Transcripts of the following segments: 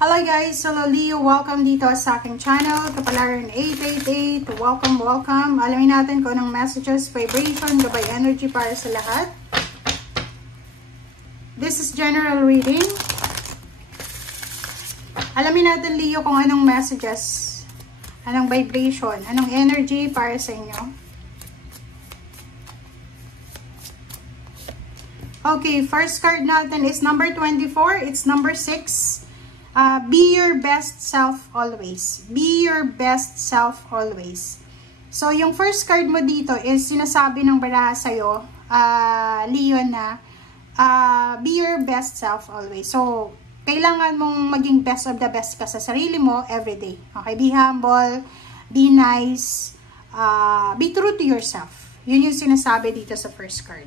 Hello guys! Hello Leo! Welcome dito sa aking channel, Kapalaran 888. Welcome! Alamin natin kung anong messages, vibration, gabay energy para sa lahat. This is general reading. Alamin natin Leo kung anong messages, anong vibration, anong energy para sa inyo. Okay, first card natin is number 24. It's number 6. Be your best self always. Be your best self always. So, yung first card mo dito is sinasabi ng baraha sa'yo, Leo, na be your best self always. So, kailangan mong maging best of the best ka sa sarili mo everyday. Okay? Be humble, be nice, be true to yourself. Yun yung sinasabi dito sa first card.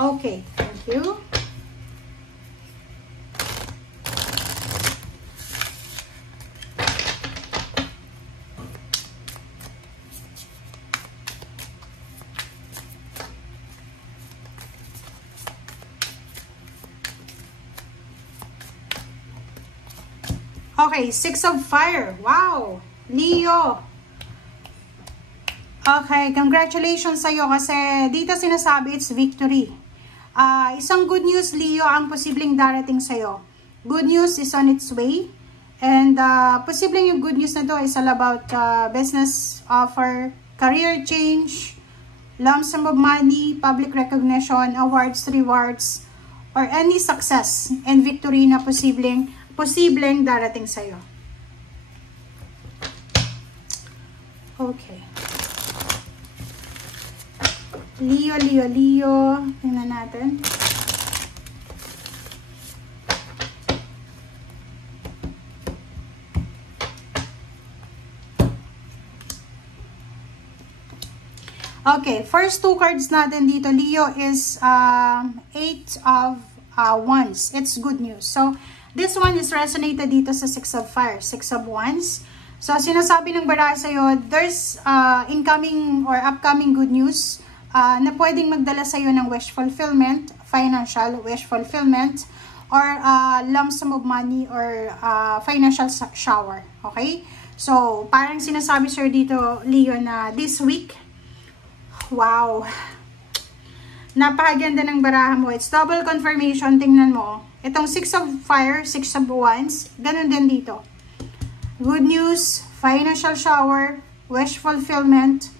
Okay, thank you. Okay, 6 of fire. Wow! Leo! Okay, congratulations sa'yo kasi dito sinasabi it's victory. Isang good news, Leo, ang posibleng darating sa'yo. Good news is on its way. And posibleng yung good news na to is all about business offer, career change, lump sum of money, public recognition, awards, rewards, or any success and victory na posibleng darating sa'yo. Okay. Leo. Tingnan natin. Okay, first two cards natin dito, Leo, is 8 of Wands. It's good news. So, this one is resonated dito sa 6 of fire, 6 of Wands. So, sinasabi ng baraha sa'yo, there's incoming or upcoming good news na pwedeng magdala sa'yo ng wish fulfillment, financial wish fulfillment, or lump sum of money or financial shower. Okay? So, parang sinasabi sa'yo dito, Leo, na this week, wow, napakaganda ng baraha mo. It's double confirmation. Tingnan mo. Itong 6 of fire, 6 of wands, ganun din dito. Good news, financial shower, wish fulfillment,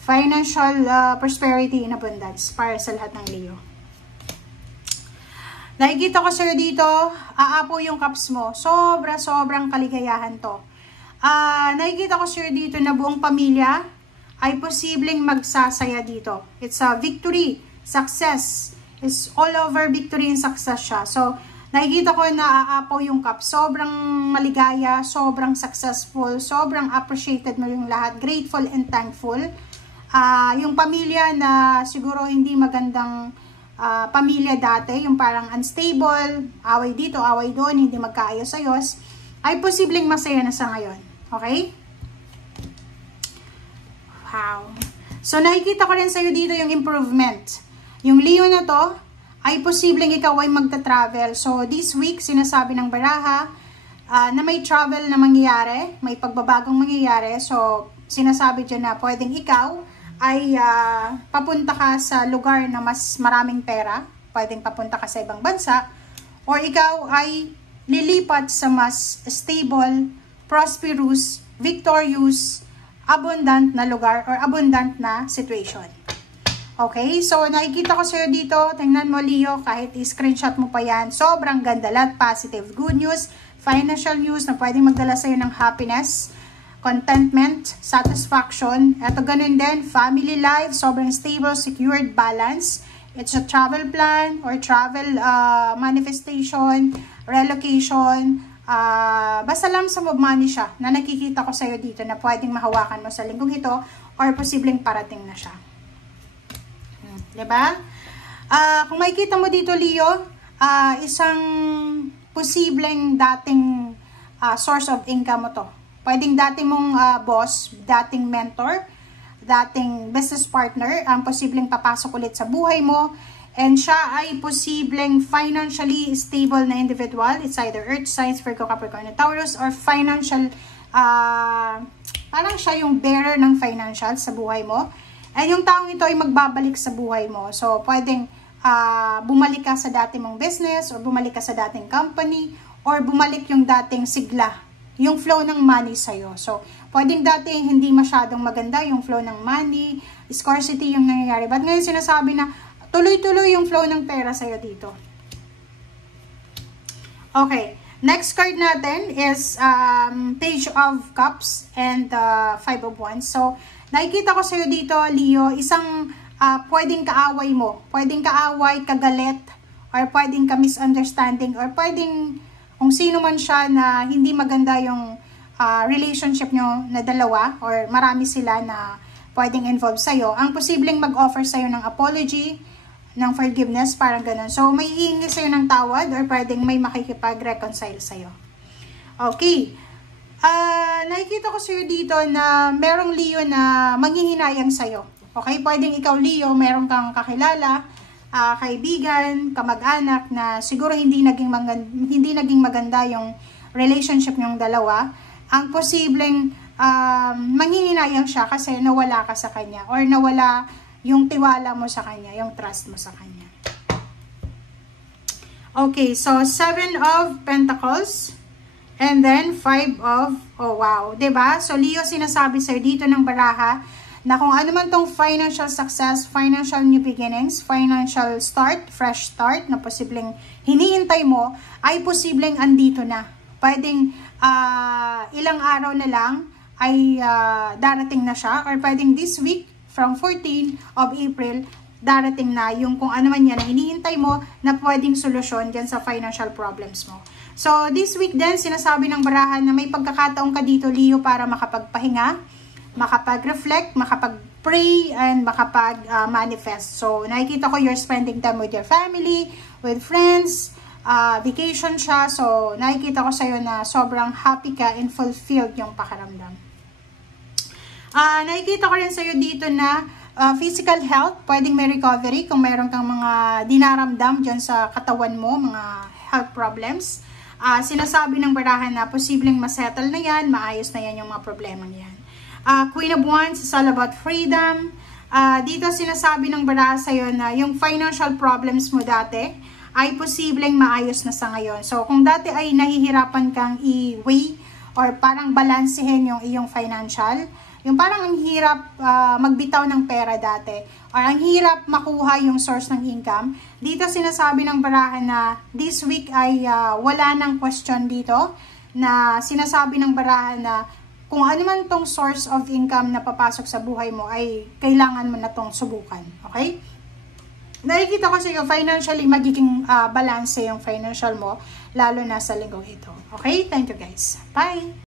financial prosperity and abundance para sa lahat ng Leo. Nakikita ko sa'yo dito, aapo yung cups mo. Sobrang kaligayahan to. Nakikita ko sa'yo dito na buong pamilya ay posibleng magsasaya dito. It's a victory, success. It's all over victory and success siya. So, nakikita ko na aapaw yung cup. Sobrang maligaya, sobrang successful, sobrang appreciated mo yung lahat. Grateful and thankful. Yung pamilya na siguro hindi magandang pamilya dati, yung parang unstable, away dito, away doon, hindi magkaayos-ayos, ay posibleng masaya na sa ngayon. Okay? Wow. So, nakikita ko rin sa'yo dito yung improvement. Yung Leo na to, ay posibleng ikaw ay magta-travel. So, this week, sinasabi ng baraha na may travel na mangyayari, may pagbabagong mangyayari. So, sinasabi dyan na pwedeng ikaw ay papunta ka sa lugar na mas maraming pera. Pwedeng papunta ka sa ibang bansa. Or ikaw ay lilipat sa mas stable, prosperous, victorious, abundant na lugar or abundant na situation. Okay, so nakikita ko sa'yo dito, tingnan mo Leo, kahit i-screenshot mo pa yan, sobrang ganda lahat, positive, good news, financial news na pwedeng magdala sa'yo ng happiness, contentment, satisfaction, eto ganun din, family life, sobrang stable, secured, balance, it's a travel plan or travel manifestation, relocation, basta lang sa money siya na nakikita ko sa'yo dito na pwedeng mahawakan mo sa linggong ito or posibleng parating na siya. Diba? Kung makikita mo dito, Leo, isang posibleng dating source of income mo to. Pwedeng dating mong boss, dating mentor, dating business partner, ang posibleng papasok ulit sa buhay mo. And siya ay posibleng financially stable na individual. It's either Earth signs, Virgo, Capricorn, and Taurus, or financial, parang siya yung bearer ng financial sa buhay mo. And yung taong ito ay magbabalik sa buhay mo. So, pwedeng bumalik ka sa dati mong business, or bumalik ka sa dating company, or bumalik yung dating sigla, yung flow ng money sa'yo. So, pwedeng dati hindi masyadong maganda yung flow ng money, scarcity yung nangyayari. But ngayon sinasabi na tuloy-tuloy yung flow ng pera sa'yo dito. Okay. Next card natin is Page of Cups and Five of Wands. So, nakikita ko sa'yo dito, Leo, isang pwedeng kaaway mo. Pwedeng kaaway, kagalit, or pwedeng ka-misunderstanding, or pwedeng kung sino man siya na hindi maganda yung relationship nyo na dalawa, or marami sila na pwedeng involved sa'yo. Ang posibleng mag-offer sa'yo ng apology, ng forgiveness, parang ganun. So, may hihingi sa'yo ng tawad, or pwedeng may makikipag-reconcile sa'yo. Okay. Nakikita ko sa'yo dito na merong Leo na manghihinayang sa'yo. Okay? Pwedeng ikaw, Leo, meron kang kakilala, kaibigan, kamag-anak na siguro hindi naging maganda yung relationship nyong dalawa. Ang posibleng manghihinayang siya kasi nawala ka sa kanya, or nawala yung tiwala mo sa kanya, yung trust mo sa kanya. Okay, so 7 of Pentacles, and then 5 of, oh wow, diba? So Leo, sinasabi sa'yo dito ng baraha, na kung ano man tong financial success, financial new beginnings, financial start, fresh start, na posibleng hinihintay mo, ay posibleng andito na. Pwedeng ilang araw na lang, ay darating na siya, or pwedeng this week, from 14 of April, darating na yung kung ano man yan na hinihintay mo na pwedeng solusyon dyan sa financial problems mo. So, this week din, sinasabi ng barahan na may pagkakataon ka dito, Leo, para makapagpahinga, makapag-reflect, makapag-pray, and makapag-manifest. So, nakikita ko you're spending time with your family, with friends, vacation siya. So, nakikita ko sa'yo na sobrang happy ka and fulfilled yung pakaramdam. Nakikita ko rin sa'yo dito na physical health, pwedeng may recovery kung meron kang mga dinaramdam dyan sa katawan mo, mga health problems. Sinasabi ng barahan na posibleng masettle na yan, maayos na yan yung mga problema niyan. Queen of Wands is all about freedom. Dito sinasabi ng barahan sa'yo na yung financial problems mo dati ay posibleng maayos na sa ngayon. So, kung dati ay nahihirapan kang i-weigh or parang balansehin yung iyong financial, yung parang ang hirap magbitaw ng pera dati, or ang hirap makuha yung source ng income, dito sinasabi ng barahan na this week ay wala ng question dito, na sinasabi ng barahan na kung ano man tong source of income na papasok sa buhay mo ay kailangan mo na tong subukan. Okay? Nakikita ko sa iyo, financially magiging balance yung financial mo, lalo na sa linggong ito. Okay? Thank you guys. Bye!